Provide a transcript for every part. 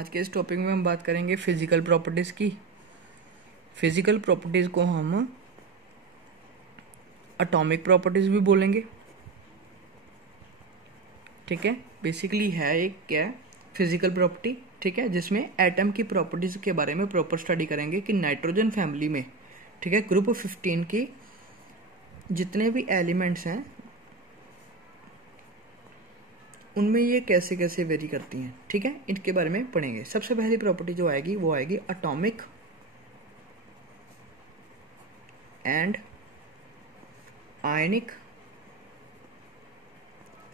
आज के इस टॉपिक में हम बात करेंगे फिजिकल प्रॉपर्टीज़ की। फिजिकल प्रॉपर्टीज़ को हम एटॉमिक प्रॉपर्टीज़ भी बोलेंगे। ठीक है, बेसिकली है एक क्या है फिजिकल प्रॉपर्टी। ठीक है, जिसमें एटम की प्रॉपर्टीज़ के बारे में प्रॉपर स्टडी करेंगे कि नाइट्रोजन फैमिली में, ठीक है, ग्रुप 15 की जितने भी एलिमेंट्स हैं उनमें ये कैसे कैसे वेरी करती हैं। ठीक है, इनके बारे में पढ़ेंगे। सबसे पहली प्रॉपर्टी जो आएगी वो आएगी atomic and ionic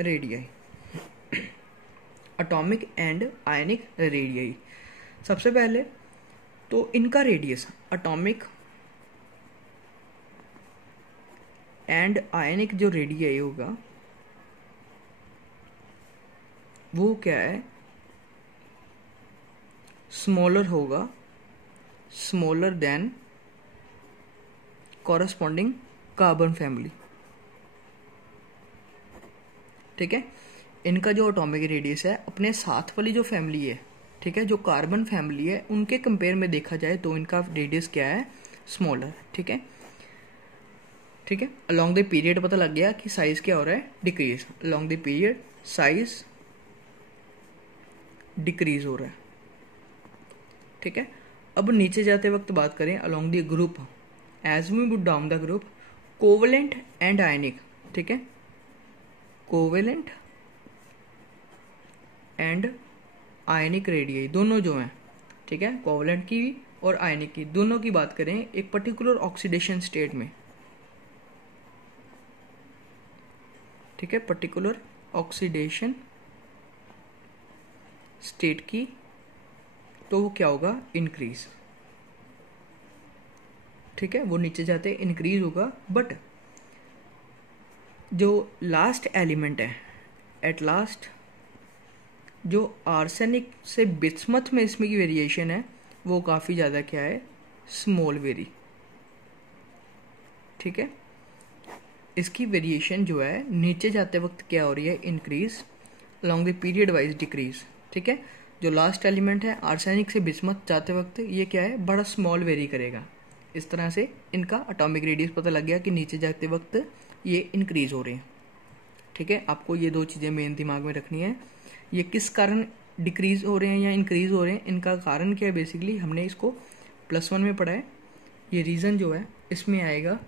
radii. Atomic and ionic radii, सबसे पहले तो इनका रेडियस एटॉमिक एंड आयनिक जो रेडियाई होगा वो क्या है, स्मॉलर होगा, smaller than corresponding carbon family. ठीक है, इनका जो एटॉमिक रेडियस है अपने साथ वाली जो फैमिली है, ठीक है, जो कार्बन फैमिली है, उनके कंपेयर में देखा जाए तो इनका रेडियस क्या है, स्मॉलर। ठीक है, ठीक है, अलोंग द पीरियड पता लग गया कि साइज क्या हो रहा है, decrease. Along the period size decrease हो रहा है। ठीक है, अब नीचे जाते वक्त बात करें along the group, as we move down the group, covalent and ionic. ठीक है, कोवेलेंट एंड आयनिक रेडियाई दोनों जो हैं, ठीक है, कोवेलेंट की और आयनिक की दोनों की बात करें एक पर्टिकुलर ऑक्सीडेशन स्टेट में, ठीक है, पर्टिकुलर ऑक्सीडेशन स्टेट की, तो वो क्या होगा, इंक्रीज। ठीक है, वो नीचे जाते इंक्रीज होगा। बट जो लास्ट एलिमेंट है, एट लास्ट जो आर्सेनिक से बिस्मथ में इसमें की वेरिएशन है वो काफ़ी ज़्यादा क्या है, स्मॉल वेरी। ठीक है, इसकी वेरिएशन जो है नीचे जाते वक्त क्या हो रही है, increase, along the period wise decrease. ठीक है, जो लास्ट एलिमेंट है आर्सेनिक से बिस्मथ जाते वक्त ये क्या है, बड़ा स्मॉल वेरी करेगा। इस तरह से इनका एटॉमिक रेडियस पता लग गया कि नीचे जाते वक्त ये इंक्रीज हो रहे हैं। ठीक है, आपको ये दो चीज़ें मेन दिमाग में रखनी है, ये किस कारण डिक्रीज हो रहे हैं या इंक्रीज हो रहे हैं, इनका कारण क्या है। बेसिकली हमने इसको +1 में पढ़ा है। ये रीज़न जो है इसमें आएगा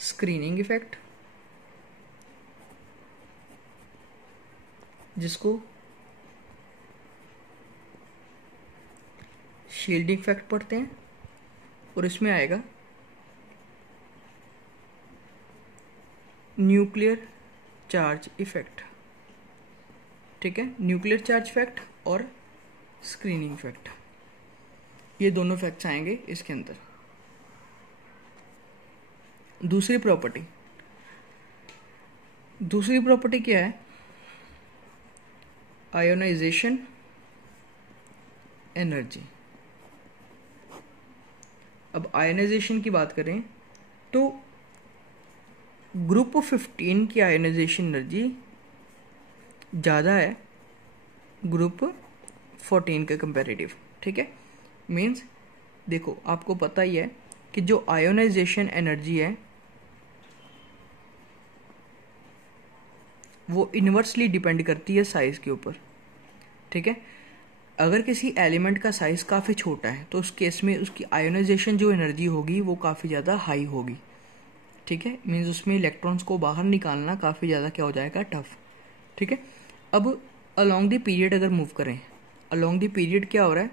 स्क्रीनिंग इफेक्ट, जिसको शील्डिंग इफेक्ट पढ़ते हैं, और इसमें आएगा न्यूक्लियर चार्ज इफेक्ट। ठीक है, न्यूक्लियर चार्ज इफेक्ट और स्क्रीनिंग इफेक्ट, ये दोनों इफेक्ट्स आएंगे इसके अंदर। दूसरी प्रॉपर्टी क्या है, आयोनाइजेशन एनर्जी। अब आयोनाइजेशन की बात करें तो ग्रुप 15 की आयोनाइजेशन एनर्जी ज़्यादा है ग्रुप 14 के कंपैरेटिव। ठीक है, मीन्स देखो आपको पता ही है कि जो आयोनाइजेशन एनर्जी है वो इन्वर्सली डिपेंड करती है साइज के ऊपर। ठीक है, अगर किसी एलिमेंट का साइज काफ़ी छोटा है तो उस केस में उसकी आयोनाइजेशन जो एनर्जी होगी वो काफ़ी ज़्यादा हाई होगी। ठीक है, मीन्स उसमें इलेक्ट्रॉन्स को बाहर निकालना काफ़ी ज़्यादा क्या हो जाएगा, टफ। ठीक है, अब अलोंग द पीरियड अगर मूव करें, अलोंग द पीरियड क्या हो रहा है,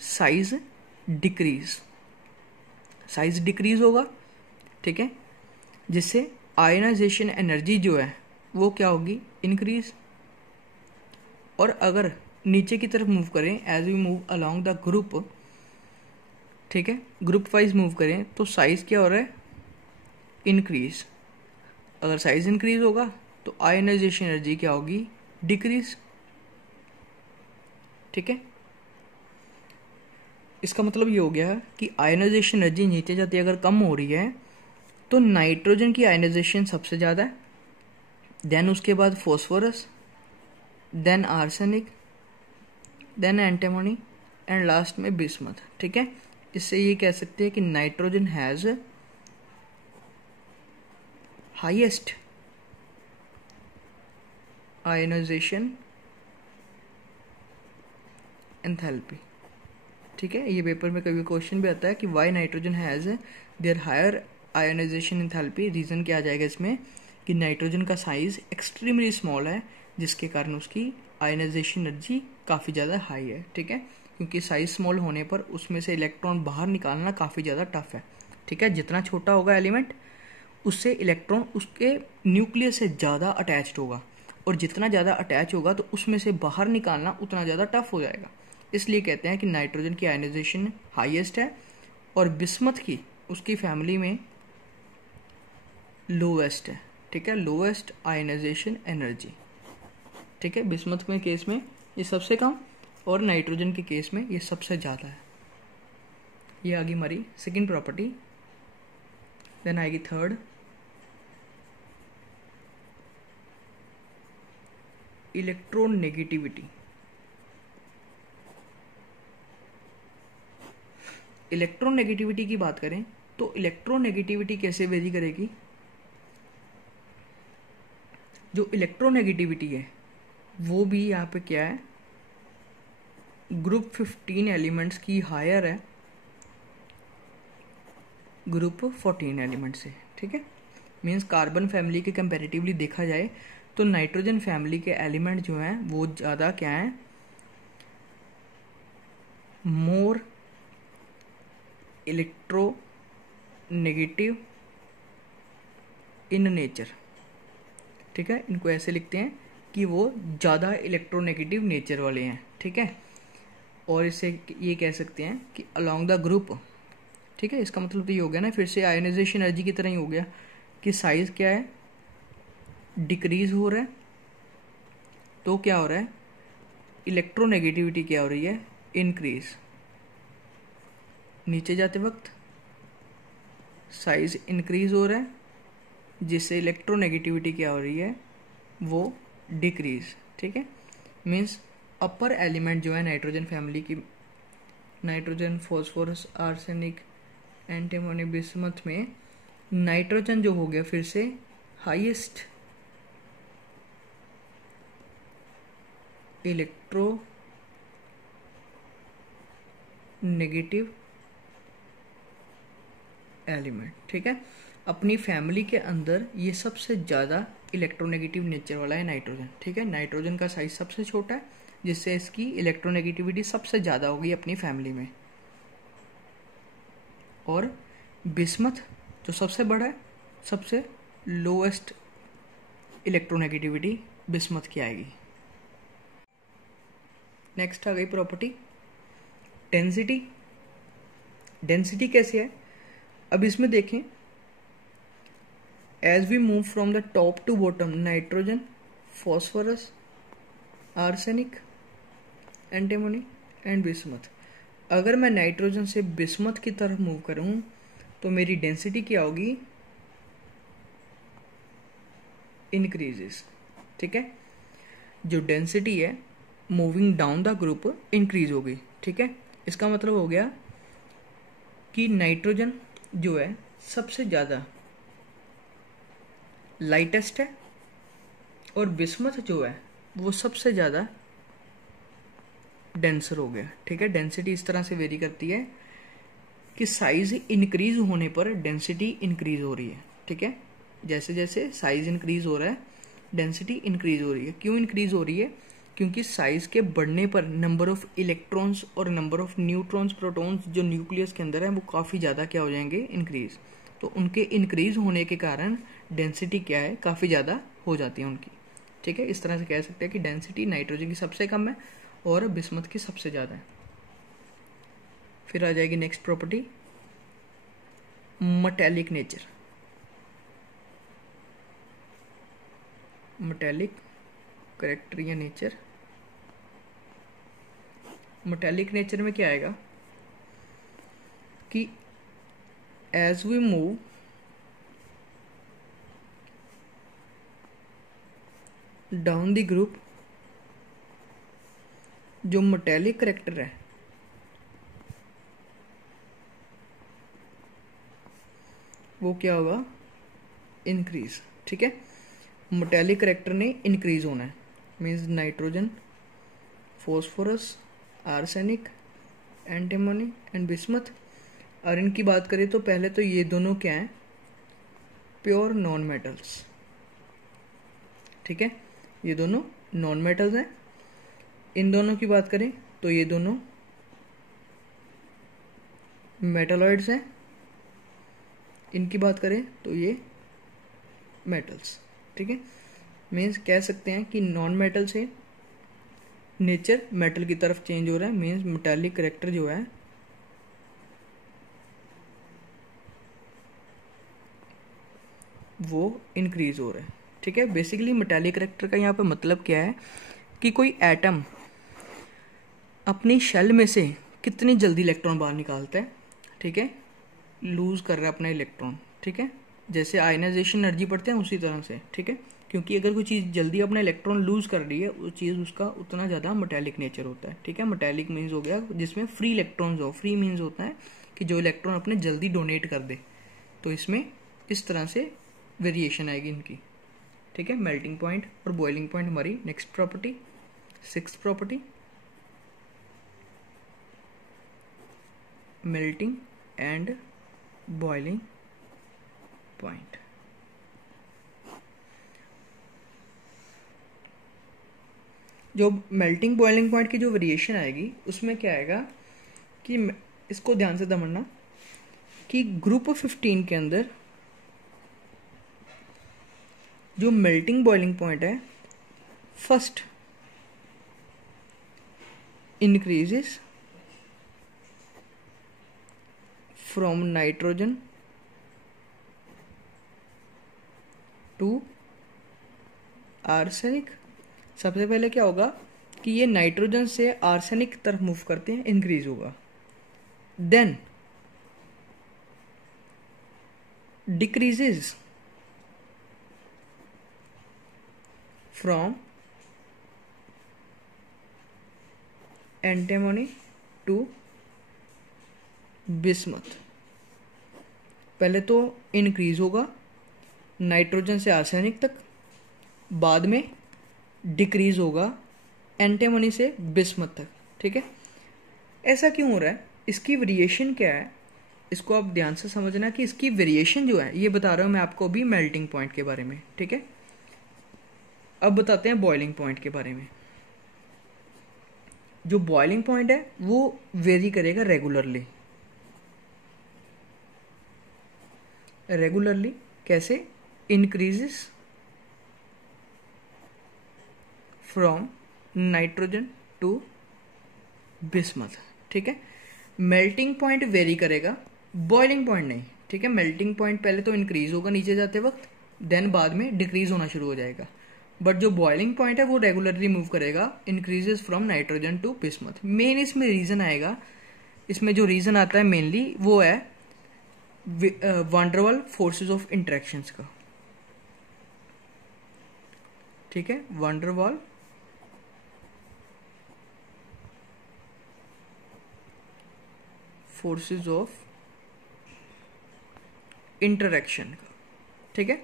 साइज डिक्रीज होगा। ठीक है, जिससे आयोनाइजेशन एनर्जी जो है वो क्या होगी, इंक्रीज। और अगर नीचे की तरफ मूव करें, as we move along the group, ठीक है, ग्रुप वाइज मूव करें तो साइज क्या हो रहा है, इंक्रीज। अगर साइज इंक्रीज होगा तो आयोनाइजेशन एनर्जी क्या होगी, डिक्रीज। ठीक है, इसका मतलब ये हो गया कि आयोनाइजेशन एनर्जी नीचे जाती अगर कम हो रही है तो नाइट्रोजन की आयोनाइजेशन सबसे ज़्यादा है, देन उसके बाद phosphorus, then arsenic, then antimony and last में बिस्मथ। ठीक है, इससे ये कह सकते हैं कि nitrogen has highest ionization enthalpy. ठीक है, ये पेपर में कभी क्वेश्चन भी आता है कि why nitrogen has their higher ionization enthalpy. Reason क्या आ जाएगा इसमें कि नाइट्रोजन का साइज एक्सट्रीमली स्मॉल है, जिसके कारण उसकी आयोनाइजेशन एनर्जी काफ़ी ज़्यादा हाई है। ठीक है, क्योंकि साइज स्मॉल होने पर उसमें से इलेक्ट्रॉन बाहर निकालना काफ़ी ज़्यादा टफ है। ठीक है, जितना छोटा होगा एलिमेंट उससे इलेक्ट्रॉन उसके न्यूक्लियस से ज़्यादा अटैच्ड होगा, और जितना ज़्यादा अटैच होगा तो उसमें से बाहर निकालना उतना ज़्यादा टफ हो जाएगा। इसलिए कहते हैं कि नाइट्रोजन की आयोनाइजेशन हाईएस्ट है और बिस्मथ की उसकी फैमिली में लोवेस्ट है। ठीक है, लोवेस्ट आयोनाइजेशन एनर्जी। ठीक है, बिस्मथ में केस में ये सबसे कम और नाइट्रोजन के केस में ये सबसे ज़्यादा है। ये आ गई हमारी सेकेंड प्रॉपर्टी। देन आएगी थर्ड, इलेक्ट्रोनेगेटिविटी। इलेक्ट्रोनेगेटिविटी की बात करें तो इलेक्ट्रोनेगेटिविटी कैसे वेरी करेगी। जो इलेक्ट्रोनेगेटिविटी है वो भी यहाँ पे क्या है, ग्रुप 15 एलिमेंट्स की हायर है ग्रुप 14 एलिमेंट से। ठीक है, मीन्स कार्बन फैमिली के कंपैरेटिवली देखा जाए तो नाइट्रोजन फैमिली के एलिमेंट जो हैं वो ज़्यादा क्या हैं, मोर इलेक्ट्रो नेगेटिव इन नेचर। ठीक है, इनको ऐसे लिखते हैं कि वो ज़्यादा इलेक्ट्रोनेगेटिव नेचर वाले हैं। ठीक है, और इससे ये कह सकते हैं कि अलोंग द ग्रुप। ठीक है, इसका मतलब तो ये हो गया ना, फिर से आयोनाइजेशन एनर्जी की तरह ही हो गया कि साइज क्या है, डिक्रीज हो रहा है, तो क्या हो रहा है, इलेक्ट्रोनेगेटिविटी क्या हो रही है, इंक्रीज। नीचे जाते वक्त साइज इंक्रीज हो रहा है, जिससे इलेक्ट्रोनेगेटिविटी क्या हो रही है, वो डिक्रीज। ठीक है, मीन्स अपर एलिमेंट जो है नाइट्रोजन फैमिली की, nitrogen, phosphorus, arsenic, antimony, bismuth में नाइट्रोजन जो हो गया फिर से हाईएस्ट इलेक्ट्रो नेगेटिव एलिमेंट। ठीक है, अपनी फैमिली के अंदर ये सबसे ज़्यादा इलेक्ट्रोनेगेटिव नेचर वाला है नाइट्रोजन। ठीक है, नाइट्रोजन का साइज सबसे छोटा है, जिससे इसकी इलेक्ट्रोनेगेटिविटी सबसे ज़्यादा होगी अपनी फैमिली में। और बिस्मथ जो सबसे बड़ा है, सबसे लोएस्ट इलेक्ट्रोनेगेटिविटी बिस्मथ की आएगी। नेक्स्ट आ गई प्रॉपर्टी डेंसिटी। डेंसिटी कैसे है, अब इसमें देखें, as we move from the top to bottom, nitrogen, phosphorus, arsenic, antimony and bismuth. अगर मैं नाइट्रोजन से बिस्मथ की तरफ मूव करूं तो मेरी डेंसिटी क्या होगी, इंक्रीजेस। ठीक है, जो डेंसिटी है moving down the group increase होगी। ठीक है, इसका मतलब हो गया कि नाइट्रोजन जो है सबसे ज़्यादा लाइटेस्ट है और बिस्मथ जो है वो सबसे ज़्यादा डेंसर हो गया। ठीक है, डेंसिटी इस तरह से वेरी करती है कि साइज इंक्रीज होने पर डेंसिटी इंक्रीज हो रही है। ठीक है, जैसे जैसे साइज इंक्रीज हो रहा है डेंसिटी इंक्रीज हो रही है। क्यों इंक्रीज हो रही है, क्योंकि साइज के बढ़ने पर नंबर ऑफ इलेक्ट्रॉन्स और नंबर ऑफ न्यूट्रॉन्स, प्रोटॉन्स जो न्यूक्लियस के अंदर है वो काफ़ी ज़्यादा क्या हो जाएंगे, इंक्रीज। तो उनके इंक्रीज होने के कारण डेंसिटी क्या है, काफ़ी ज़्यादा हो जाती है उनकी। ठीक है, इस तरह से कह सकते हैं कि डेंसिटी नाइट्रोजन की सबसे कम है और बिस्मथ की सबसे ज़्यादा है। फिर आ जाएगी next property, metallic nature. Metallic character या नेचर। मेटालिक नेचर में क्या आएगा कि as we move down the group जो मेटालिक करैक्टर है वो क्या होगा, इंक्रीज। ठीक है, मेटालिक करैक्टर ने इंक्रीज होना है, means nitrogen, phosphorus, arsenic, antimony and bismuth. और इनकी बात करें तो पहले तो ये दोनों क्या हैं, प्योर नॉन मेटल्स। ठीक है, ये दोनों नॉन मेटल्स हैं। इन दोनों की बात करें तो ये दोनों मेटलॉइड्स हैं। इनकी बात करें तो ये मेटल्स। ठीक है, मीन्स कह सकते हैं कि नॉन मेटल से नेचर मेटल की तरफ चेंज हो रहा है, मीन्स मेटालिक करैक्टर जो है वो इंक्रीज हो रहा है। ठीक है, बेसिकली मेटालिक करैक्टर का यहाँ पे मतलब क्या है कि कोई एटम अपनी शेल में से कितनी जल्दी इलेक्ट्रॉन बाहर निकालता है। ठीक है, लूज कर रहा है अपना इलेक्ट्रॉन। ठीक है, जैसे आयनाइजेशन एनर्जी पढ़ते हैं उसी तरह से। ठीक है, क्योंकि अगर कोई चीज़ जल्दी अपना इलेक्ट्रॉन लूज कर रही है वो चीज़ उसका उतना ज़्यादा मेटालिक नेचर होता है। ठीक है, मेटालिक मीन्स हो गया जिसमें फ्री इलेक्ट्रॉन्स हो। फ्री मीन्स होता है कि जो इलेक्ट्रॉन अपने जल्दी डोनेट कर दे। तो इसमें इस तरह से वेरिएशन आएगी इनकी। ठीक है, मेल्टिंग पॉइंट और बॉइलिंग पॉइंट हमारी next property, sixth property, melting and boiling point. जो मेल्टिंग बॉइलिंग पॉइंट की जो वेरिएशन आएगी उसमें क्या आएगा कि इसको ध्यान से समझना कि ग्रुप 15 के अंदर जो मेल्टिंग बॉइलिंग पॉइंट है first increases from nitrogen to arsenic. सबसे पहले क्या होगा कि ये नाइट्रोजन से आर्सेनिक की तरफ मूव करते हैं, इंक्रीज होगा। Then decreases from antimony to bismuth. पहले तो इंक्रीज होगा नाइट्रोजन से आर्सेनिक तक, बाद में डिक्रीज होगा एंटीमोनी से बिस्मथ तक। ठीक है, ऐसा क्यों हो रहा है, इसकी वेरिएशन क्या है, इसको आप ध्यान से समझना कि इसकी वेरिएशन जो है ये बता रहा हूं मैं आपको अभी मेल्टिंग पॉइंट के बारे में। ठीक है, अब बताते हैं बॉइलिंग पॉइंट के बारे में। जो बॉइलिंग पॉइंट है वो वेरी करेगा रेगुलरली। रेगुलरली कैसे, increases from nitrogen to bismuth. ठीक है, मेल्टिंग पॉइंट वेरी करेगा, बॉइलिंग पॉइंट नहीं। ठीक है, मेल्टिंग पॉइंट पहले तो इंक्रीज होगा नीचे जाते वक्त, देन बाद में डिक्रीज होना शुरू हो जाएगा। बट जो बॉइलिंग पॉइंट है वो रेगुलरली मूव करेगा, increases from nitrogen to bismuth. Main इसमें रीजन आएगा, इसमें जो रीजन आता है मेनली वो है वान डर वाल फोर्सेज ऑफ इंटरेक्शंस का। ठीक है, वान डर वाल फोर्सेज ऑफ इंटरेक्शन का। ठीक है,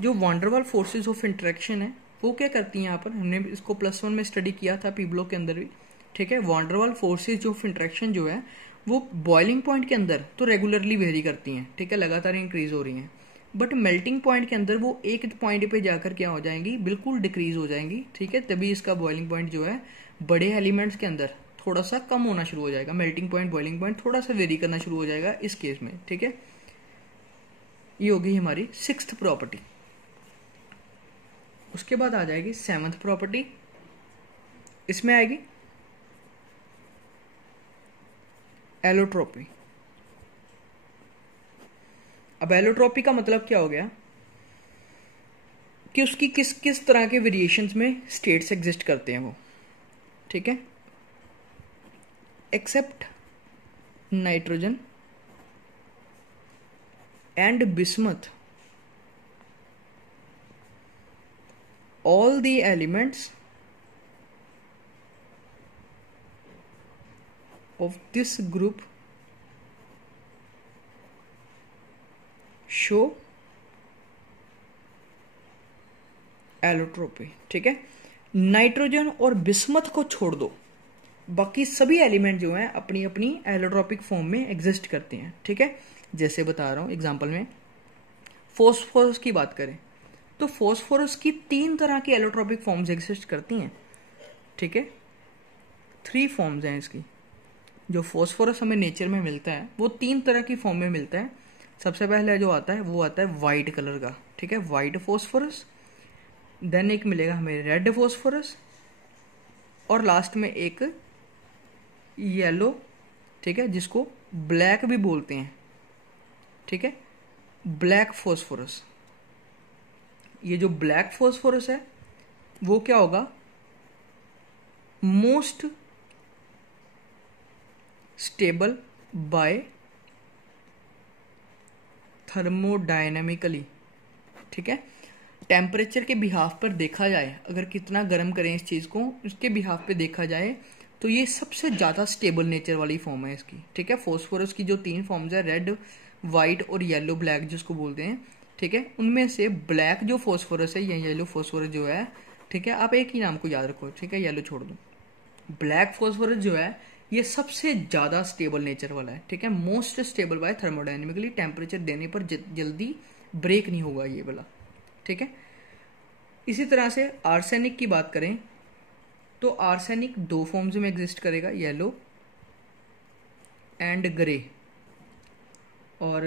जो वान डर वाल फोर्सेज ऑफ इंटरेक्शन है वो क्या करती हैं, यहाँ पर हमने इसको +1 में स्टडी किया था पी ब्लॉक के अंदर भी। ठीक है, वान डर वाल फोर्सेज ऑफ इंटरेक्शन जो है वो बॉइलिंग पॉइंट के अंदर तो रेगुलरली वेरी करती हैं। ठीक है, लगातार इंक्रीज हो रही हैं, बट मेल्टिंग पॉइंट के अंदर वो एक पॉइंट पे जाकर क्या हो जाएंगी, बिल्कुल डिक्रीज हो जाएंगी। ठीक है, तभी इसका बॉइलिंग पॉइंट जो है बड़े एलिमेंट्स के अंदर थोड़ा सा कम होना शुरू हो जाएगा। मेल्टिंग पॉइंट बॉइलिंग पॉइंट थोड़ा सा वेरी करना शुरू हो जाएगा इस केस में। ठीक है, ये होगी हमारी सिक्स्थ प्रॉपर्टी। उसके बाद आ जाएगी सेवंथ प्रॉपर्टी, इसमें आएगी एलोट्रोपी। अब एलोट्रोपी का मतलब क्या हो गया कि उसकी किस किस तरह के वेरिएशंस में स्टेट्स एग्जिस्ट करते हैं वो। ठीक है, except nitrogen and bismuth all the elements of this group show allotropy. ठीक है, नाइट्रोजन और बिस्मथ को छोड़ दो, बाकी सभी एलिमेंट जो हैं अपनी अपनी एलोट्रोपिक फॉर्म में एग्जिस्ट करते हैं। ठीक है, जैसे बता रहा हूं एग्जांपल में फॉस्फोरस की बात करें तो फॉस्फोरस की 3 तरह की एलोट्रोपिक फॉर्म्स एग्जिस्ट करती हैं। ठीक है, 3 फॉर्म्स हैं इसकी। जो फॉस्फोरस हमें नेचर में मिलता है वो 3 तरह की फॉर्म में मिलता है। सबसे पहले जो आता है वो आता है वाइट कलर का। ठीक है, वाइट फॉस्फोरस। देन एक मिलेगा हमें रेड फॉस्फोरस, और लास्ट में एक येलो, ठीक है, जिसको ब्लैक भी बोलते हैं। ठीक है, ब्लैक फॉस्फोरस। ये जो ब्लैक फॉस्फोरस है वो क्या होगा, मोस्ट स्टेबल बाय थर्मोडायनेमिकली। ठीक है, टेम्परेचर के बिहाफ पर देखा जाए, अगर कितना गर्म करें इस चीज़ को, उसके बिहाफ पे देखा जाए तो ये सबसे ज़्यादा स्टेबल नेचर वाली फॉर्म है इसकी। ठीक है, फॉस्फोरस की जो 3 फॉर्म्स है, रेड, वाइट और येलो ब्लैक जिसको बोलते हैं। ठीक है, उनमें से ब्लैक जो फॉस्फोरस है या येलो फॉस्फोरस जो है, ठीक है, आप एक ही नाम को याद रखो। ठीक है, येलो छोड़ दो। ब्लैक फॉस्फोरस जो है ये सबसे ज़्यादा स्टेबल नेचर वाला है। ठीक है, most stable by thermodynamically, temperature देने पर जल्दी ब्रेक नहीं होगा ये वाला। ठीक है, इसी तरह से आर्सेनिक की बात करें तो आर्सेनिक 2 फॉर्म्स में एग्जिस्ट करेगा, येलो एंड ग्रे। और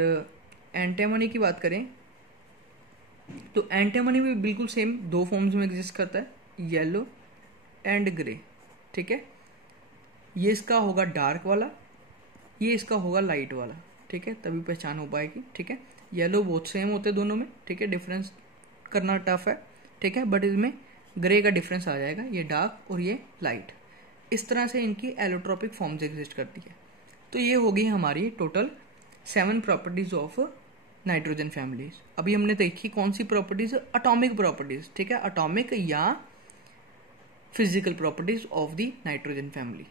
एंटीमनी की बात करें तो एंटीमनी भी बिल्कुल सेम 2 फॉर्म्स में एग्जिस्ट करता है, येलो एंड ग्रे। ठीक है, ये इसका होगा डार्क वाला, ये इसका होगा लाइट वाला। ठीक है, तभी पहचान हो पाएगी। ठीक है, येलो बहुत सेम होते हैं दोनों में। ठीक है, डिफरेंस करना टफ है। ठीक है, बट इसमें ग्रे का डिफरेंस आ जाएगा, ये डार्क और ये लाइट। इस तरह से इनकी एलोट्रोपिक फॉर्म्स एग्जिस्ट करती है। तो ये होगी हमारी total 7 properties of nitrogen families. अभी हमने देखी कौन सी प्रॉपर्टीज, एटॉमिक प्रॉपर्टीज। ठीक है, एटॉमिक या physical properties of the nitrogen family.